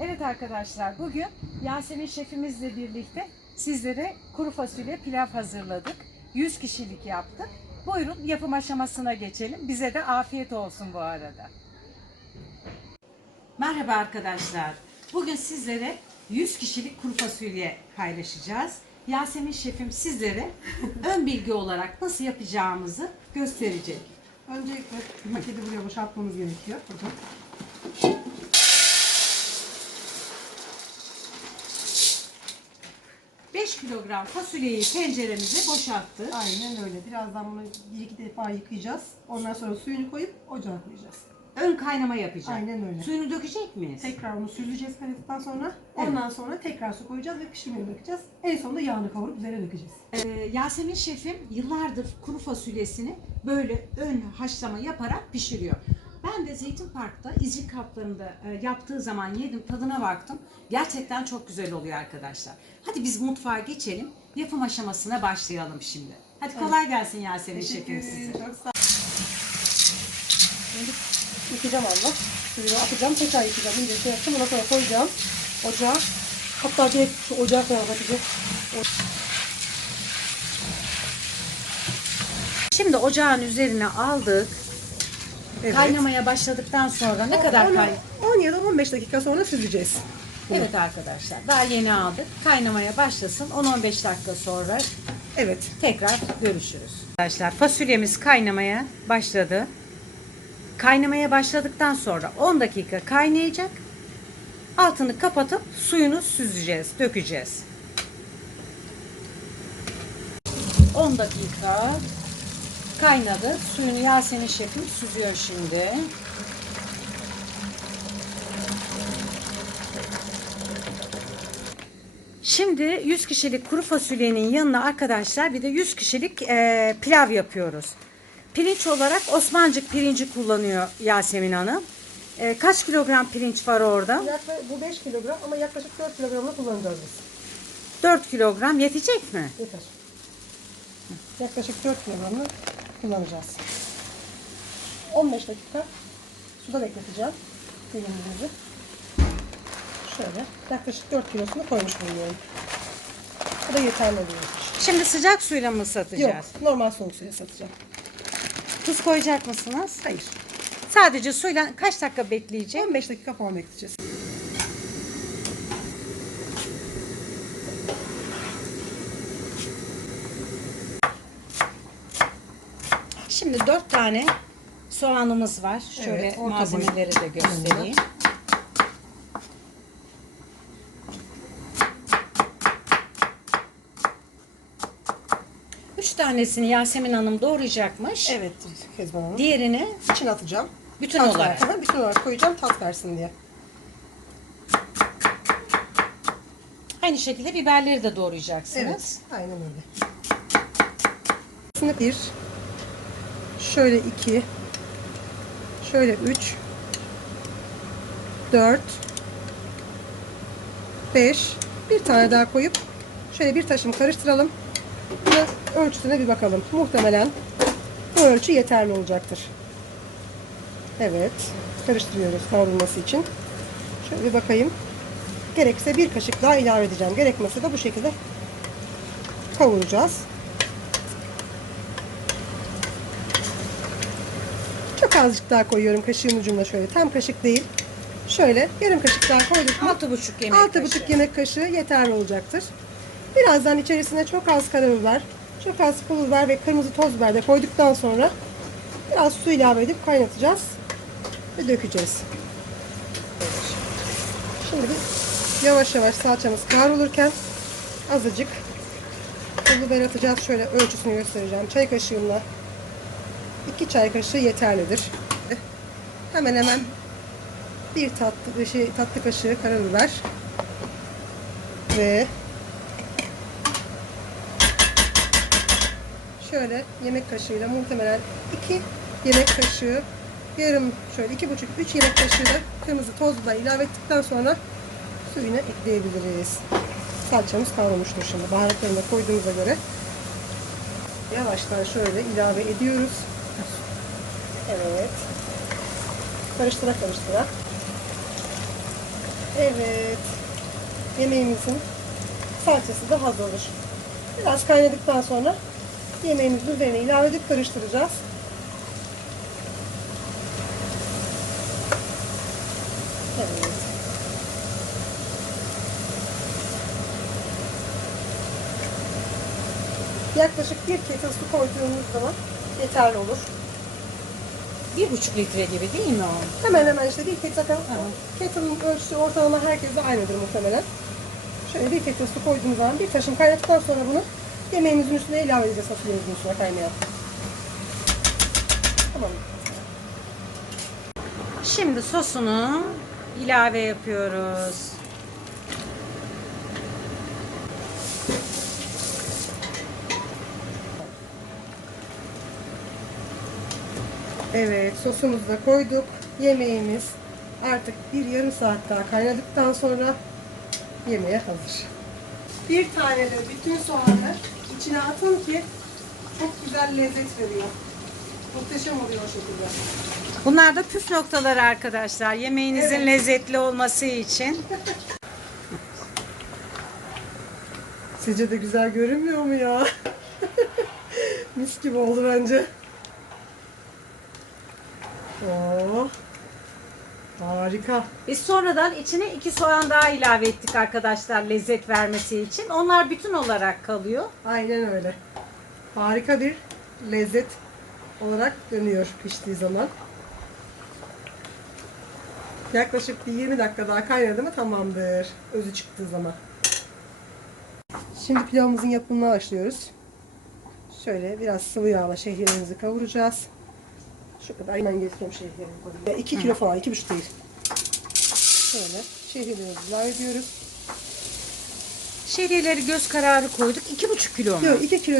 Evet arkadaşlar, bugün Yasemin şefimizle birlikte sizlere kuru fasulye pilav hazırladık. 100 kişilik yaptık. Buyurun yapım aşamasına geçelim. Bize de afiyet olsun bu arada. Merhaba arkadaşlar. Bugün sizlere 100 kişilik kuru fasulye paylaşacağız. Yasemin şefim sizlere ön bilgi olarak nasıl yapacağımızı gösterecek. Öncelikle paketi buraya boşaltmamız gerekiyor. Burada. 5 kilogram fasulyeyi tenceremize boşalttık. Aynen öyle. Birazdan bunu bir iki defa yıkayacağız. Ondan sonra suyunu koyup ocağa koyacağız. Ön kaynama yapacağız. Aynen öyle. Suyunu dökecek miyiz? Tekrar onu süzeceğiz kaynadıktan sonra. Evet. Ondan sonra tekrar su koyacağız ve pişirmeye bırakacağız. En sonunda yağını kavurup üzerine dökeceğiz. Yasemin şefim yıllardır kuru fasulyesini böyle ön haşlama yaparak pişiriyor. Ben de Zeytin Park'ta İzcik kaplarında yaptığı zaman yedim, tadına baktım. Gerçekten çok güzel oluyor arkadaşlar. Hadi biz mutfağa geçelim. Yapım aşamasına başlayalım şimdi. Hadi kolay gelsin Yasemin şefim size. Çok sağ ol. Şimdi yıkayacağım abla. Suyunu atacağım. Tekrar yıkayacağım. İnce şey yapacağım. Ondan sonra koyacağım ocağa. Hatta direkt şu ocağa koyalım Hatice. Şimdi ocağın üzerine aldık. Evet. Kaynamaya başladıktan sonra ne kadar 10 ya da 15 dakika sonra süzeceğiz. Evet arkadaşlar, daha yeni aldık. Kaynamaya başlasın. 10-15 dakika sonra Evet. tekrar görüşürüz. Arkadaşlar fasulyemiz kaynamaya başladı. Kaynamaya başladıktan sonra 10 dakika kaynayacak. Altını kapatıp suyunu süzeceğiz, dökeceğiz. 10 dakika kaynadı. Suyunu Yasemin şefim süzüyor şimdi. Şimdi 100 kişilik kuru fasulyenin yanına arkadaşlar bir de 100 kişilik pilav yapıyoruz. Pirinç olarak Osmancık pirinci kullanıyor Yasemin Hanım. Kaç kilogram pirinç var orada? Bu 5 kilogram ama yaklaşık 4 kilogramla kullanacağız biz. 4 kilogram yetecek mi? Yeter. Yaklaşık 4 kilogramla kullanacağız. 15 dakika suda bekleteceğim. Dilimimizi. Şöyle yaklaşık 4 kilosunu koymuş bulunuyorum. Bu da yeterli oluyor. Şimdi sıcak suyla mı ıslatacağız? Yok, normal soğuk suya satacağım. Tuz koyacak mısınız? Hayır. Sadece suyla kaç dakika bekleyecek? 15 dakika falan bekleyeceğiz. Şimdi 4 tane soğanımız var. Şöyle Evet, orta malzemeleri de göstereyim. Üç tanesini Yasemin Hanım doğrayacakmış. Evet Kezban Hanım. Diğerini İçine atacağım. bütün Tat olarak. ver- bütün olarak koyacağım tat versin diye. Aynı şekilde biberleri de doğrayacaksınız. Evet. Aynen öyle. Aslında 1, şöyle 2, şöyle 3, 4, 5, bir tane daha koyup şöyle bir taşım karıştıralım. Ve ölçüsüne bir bakalım. Muhtemelen bu ölçü yeterli olacaktır. Evet. Karıştırıyoruz kavrulması için. Şöyle bir bakayım. Gerekirse bir kaşık daha ilave edeceğim. Gerekmezse de bu şekilde kavuracağız. Çok azıcık daha koyuyorum kaşığın ucunda şöyle. Tam kaşık değil. Şöyle yarım kaşık daha koyduk mu 6,5 yemek 6,5 kaşığı. yemek kaşığı yeterli olacaktır. Birazdan içerisine çok az karabiber, çok az pul biber ve kırmızı toz biber de koyduktan sonra biraz su ilave edip kaynatacağız ve dökeceğiz. Şimdi biz yavaş yavaş salçamız kavrulurken azıcık pul biber atacağız. Şöyle ölçüsünü göstereceğim. Çay kaşığımla 2 çay kaşığı yeterlidir. Hemen hemen bir tatlı kaşığı karabiber ve şöyle yemek kaşığıyla muhtemelen 2 yemek kaşığı yarım şöyle 2,5-3 yemek kaşığı da kırmızı toz biber ilave ettikten sonra suyunu ekleyebiliriz. Salçamız kavrulmuştur şimdi. Baharatlarını da koyduğumuza göre yavaştan şöyle ilave ediyoruz. Evet. Karıştıra karıştıra Evet. Yemeğimizin salçası da hazır olur. Biraz kaynadıktan sonra yemeğimizin üzerine ilave edip karıştıracağız. Evet. Yaklaşık 1 kettle su koyduğumuz zaman yeterli olur. 1,5 litre gibi değil mi o? Hemen hemen işte 1 kettle, kettle'ın ölçüsü ortalama herkeste aynıdır muhtemelen. Şöyle 1 kettle su koyduğumuz zaman bir taşım kaynadıktan sonra bunu yemeğimizin üstüne ilave edeceğiz, fasulyemizin üstüne kaynayan. Tamam. Şimdi sosunu ilave yapıyoruz. Evet, sosumuzu da koyduk. Yemeğimiz artık bir yarım saat daha kaynadıktan sonra yemeğe hazır. Bir tane de bütün soğanlar içine atın ki çok güzel lezzet veriyor. Muhteşem oluyor o şekilde. Bunlar da püf noktaları arkadaşlar. Yemeğinizin Evet. lezzetli olması için. Sizce de güzel görünmüyor mu ya? Mis gibi oldu bence. Oo, harika. Biz sonradan içine 2 soğan daha ilave ettik arkadaşlar lezzet vermesi için. Onlar bütün olarak kalıyor. Aynen öyle. Harika bir lezzet olarak dönüyor piştiği zaman. Yaklaşık bir 20 dakika daha kaynadı mı tamamdır. Özü çıktığı zaman. Şimdi pilavımızın yapımına başlıyoruz. Şöyle biraz sıvı yağla şehriyelerimizi kavuracağız. Şu kadar hemen getiriyorum şehriyerini. 2 kilo falan, 2,5 değil. Şöyle şehriyelerimizi ilave ediyoruz. Şehriyeleri göz kararı koyduk. 2,5 kilo mu? Yok 2 kilo,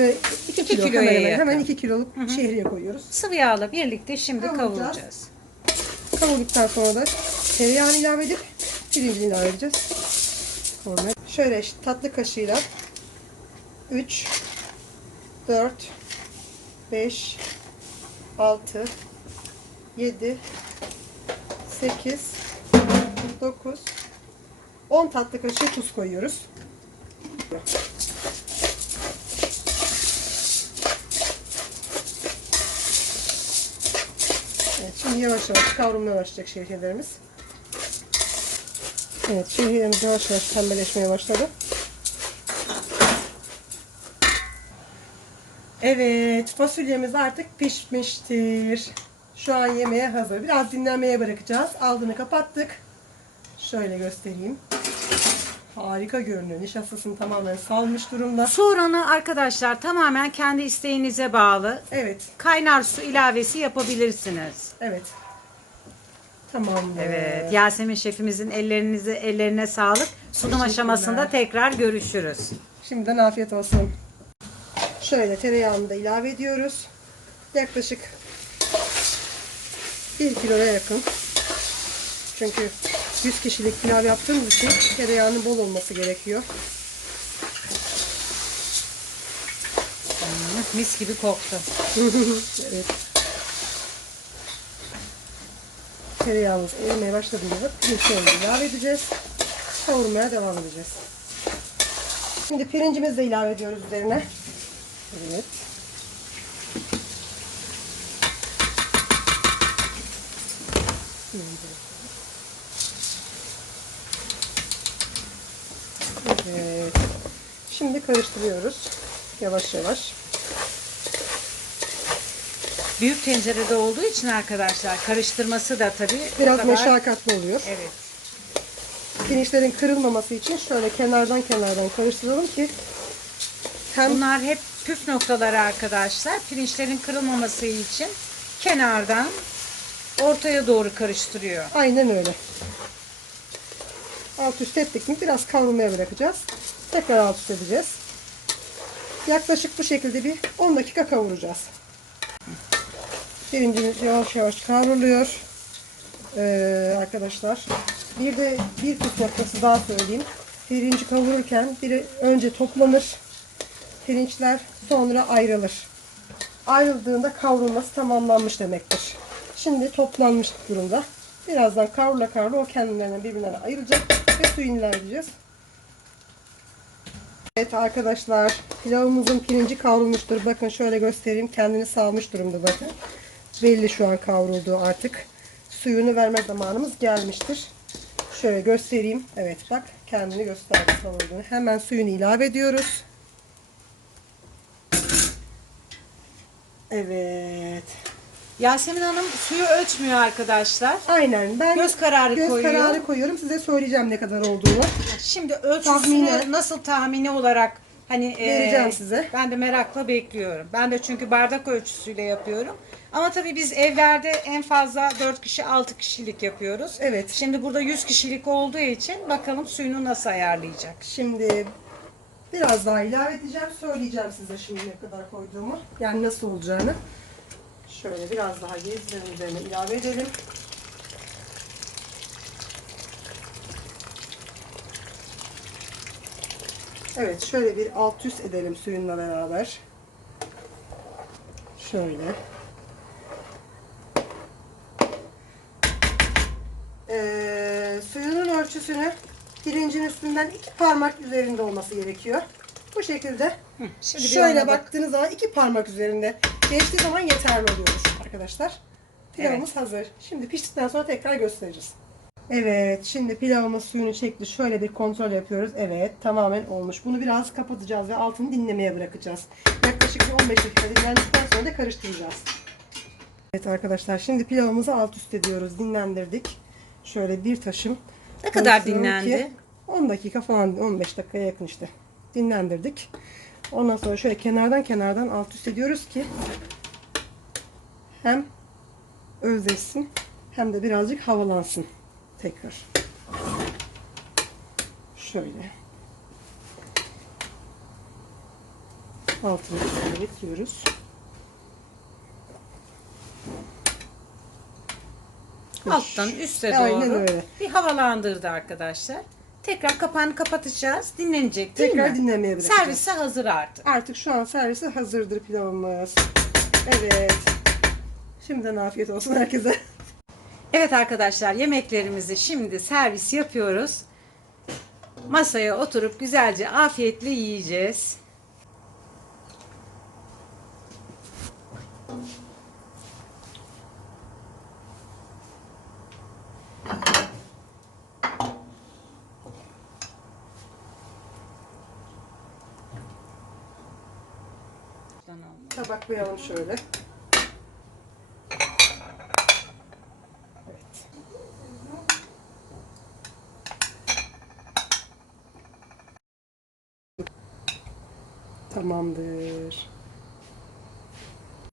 2 kilo kiloya hemen, yakın. hemen 2 kiloluk şehriye koyuyoruz. Sıvı yağla birlikte şimdi Kavuracağız. kavuracağız. Kavurduktan sonra da tereyağını ilave edip pirincini ilave edeceğiz. Kavurmaya. Şöyle tatlı kaşığıyla 3, 4, 5, 6, 7, 8, 9, 10 tatlı kaşığı tuz koyuyoruz. Evet, şimdi yavaş yavaş kavrulmaya başlayacak şehriyelerimiz. Evet, şehriyelerimiz yavaş yavaş pembeleşmeye başladı. Evet, fasulyemiz artık pişmiştir. Şu an yemeğe hazır. Biraz dinlenmeye bırakacağız. Altını kapattık. Şöyle göstereyim. Harika görünüyor. Nişastasını tamamen salmış durumda. Su oranı arkadaşlar tamamen kendi isteğinize bağlı. Evet, Kaynar su ilavesi yapabilirsiniz. evet. Tamamdır. Evet, Yasemin şefimizin ellerine sağlık. Sunum aşamasında tekrar görüşürüz. Şimdiden afiyet olsun. Şöyle tereyağını da ilave ediyoruz. Yaklaşık 1 kiloya yakın. Çünkü 100 kişilik pilav yaptığımız için tereyağının bol olması gerekiyor. Mis gibi koktu. Evet. Tereyağımız erimeye başladığında pirinçlerimizi ilave edeceğiz. Kavurmaya devam edeceğiz. Şimdi pirincimizi de ilave ediyoruz üzerine. Evet. Evet. Şimdi karıştırıyoruz. Yavaş yavaş. Büyük tencerede olduğu için arkadaşlar karıştırması da tabii Biraz o kadar... meşakkatli oluyor. Evet. Pirinçlerin kırılmaması için şöyle kenardan karıştıralım ki hem Bunlar hep püf noktaları arkadaşlar. Pirinçlerin kırılmaması için kenardan ortaya doğru karıştırıyor. aynen öyle. Alt üst ettik mi biraz kavrulmaya bırakacağız. Tekrar alt üst edeceğiz. Yaklaşık bu şekilde bir 10 dakika kavuracağız. Pirincimiz yavaş yavaş kavruluyor. Arkadaşlar. Bir de bir püf noktası daha söyleyeyim. Pirinci kavururken biri önce toplanır. Pirinçler sonra ayrılır. Ayrıldığında kavrulması tamamlanmış demektir. Şimdi toplanmış durumda. Birazdan kavrula kavrula o kendilerinden birbirine ayrılacak. Ve suyunu ilave edeceğiz. Evet arkadaşlar, pilavımızın pirinci kavrulmuştur. Bakın şöyle göstereyim. Kendini salmış durumda zaten. Belli şu an kavrulduğu artık. Suyunu verme zamanımız gelmiştir. Şöyle göstereyim. Evet bak kendini gösterdi kavrulduğunu. Hemen suyunu ilave ediyoruz. Evet. Yasemin Hanım suyu ölçmüyor arkadaşlar. Aynen. Ben Göz kararı koyuyor. kararı koyuyorum. Size söyleyeceğim ne kadar olduğunu. Şimdi ölçüsünü Tahminen. nasıl tahmini olarak hani Vereceğim size. Ben de merakla bekliyorum. Ben de çünkü bardak ölçüsüyle yapıyorum. Ama tabii biz evlerde en fazla 4 kişi 6 kişilik yapıyoruz. Evet. Şimdi burada 100 kişilik olduğu için bakalım suyunu nasıl ayarlayacak. Şimdi biraz daha ilave edeceğim. Söyleyeceğim size şimdi ne kadar koyduğumu. Yani nasıl olacağını. Şöyle biraz daha gezdirelim, üzerine ilave edelim. Evet, şöyle bir alt üst edelim suyunla beraber. Şöyle. Suyunun ölçüsünü pirincin üstünden 2 parmak üzerinde olması gerekiyor. Bu şekilde. Şimdi bir Şöyle ona bak. baktığınız zaman 2 parmak üzerinde. Geçtiği zaman yeterli oluyormuş arkadaşlar. Pilavımız hazır. Şimdi piştikten sonra tekrar göstereceğiz. Evet, şimdi pilavımız suyunu çekti. Şöyle bir kontrol yapıyoruz. Evet, tamamen olmuş. Bunu biraz kapatacağız ve altını dinlemeye bırakacağız. Yaklaşık bir 15 dakika dinlendikten sonra da karıştıracağız. Evet arkadaşlar, şimdi pilavımızı alt üst ediyoruz. Dinlendirdik. Şöyle bir taşım. Ne kadar koyuyorum dinlendi? ki 10 dakika falan, 15 dakikaya yakın işte. Dinlendirdik. Ondan sonra şöyle kenardan alt üst ediyoruz ki hem özleşsin hem de birazcık havalansın. Tekrar. Şöyle. Altını bekliyoruz. Alttan üste Aynen doğru öyle. bir havalandırdı arkadaşlar. Tekrar kapağını kapatacağız. Dinlenecek değil Tekrar mi? dinlemeye bırakacağız. Servise hazır artık. Artık şu an servise hazırdır pilavımız. Evet. Şimdiden afiyet olsun herkese. Evet arkadaşlar, yemeklerimizi şimdi servis yapıyoruz. Masaya oturup güzelce afiyetle yiyeceğiz. Tabaklayalım şöyle. Evet. Tamamdır.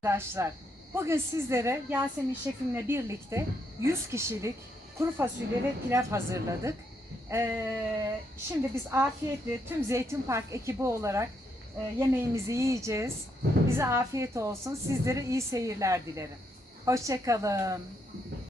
Arkadaşlar, bugün sizlere Yasemin şefimle birlikte 100 kişilik kuru fasulye ve pilav hazırladık. Şimdi biz afiyetle tüm Zeytin Park ekibi olarak yemeğimizi yiyeceğiz. Bize afiyet olsun. Sizlere iyi seyirler dilerim. Hoşça kalın.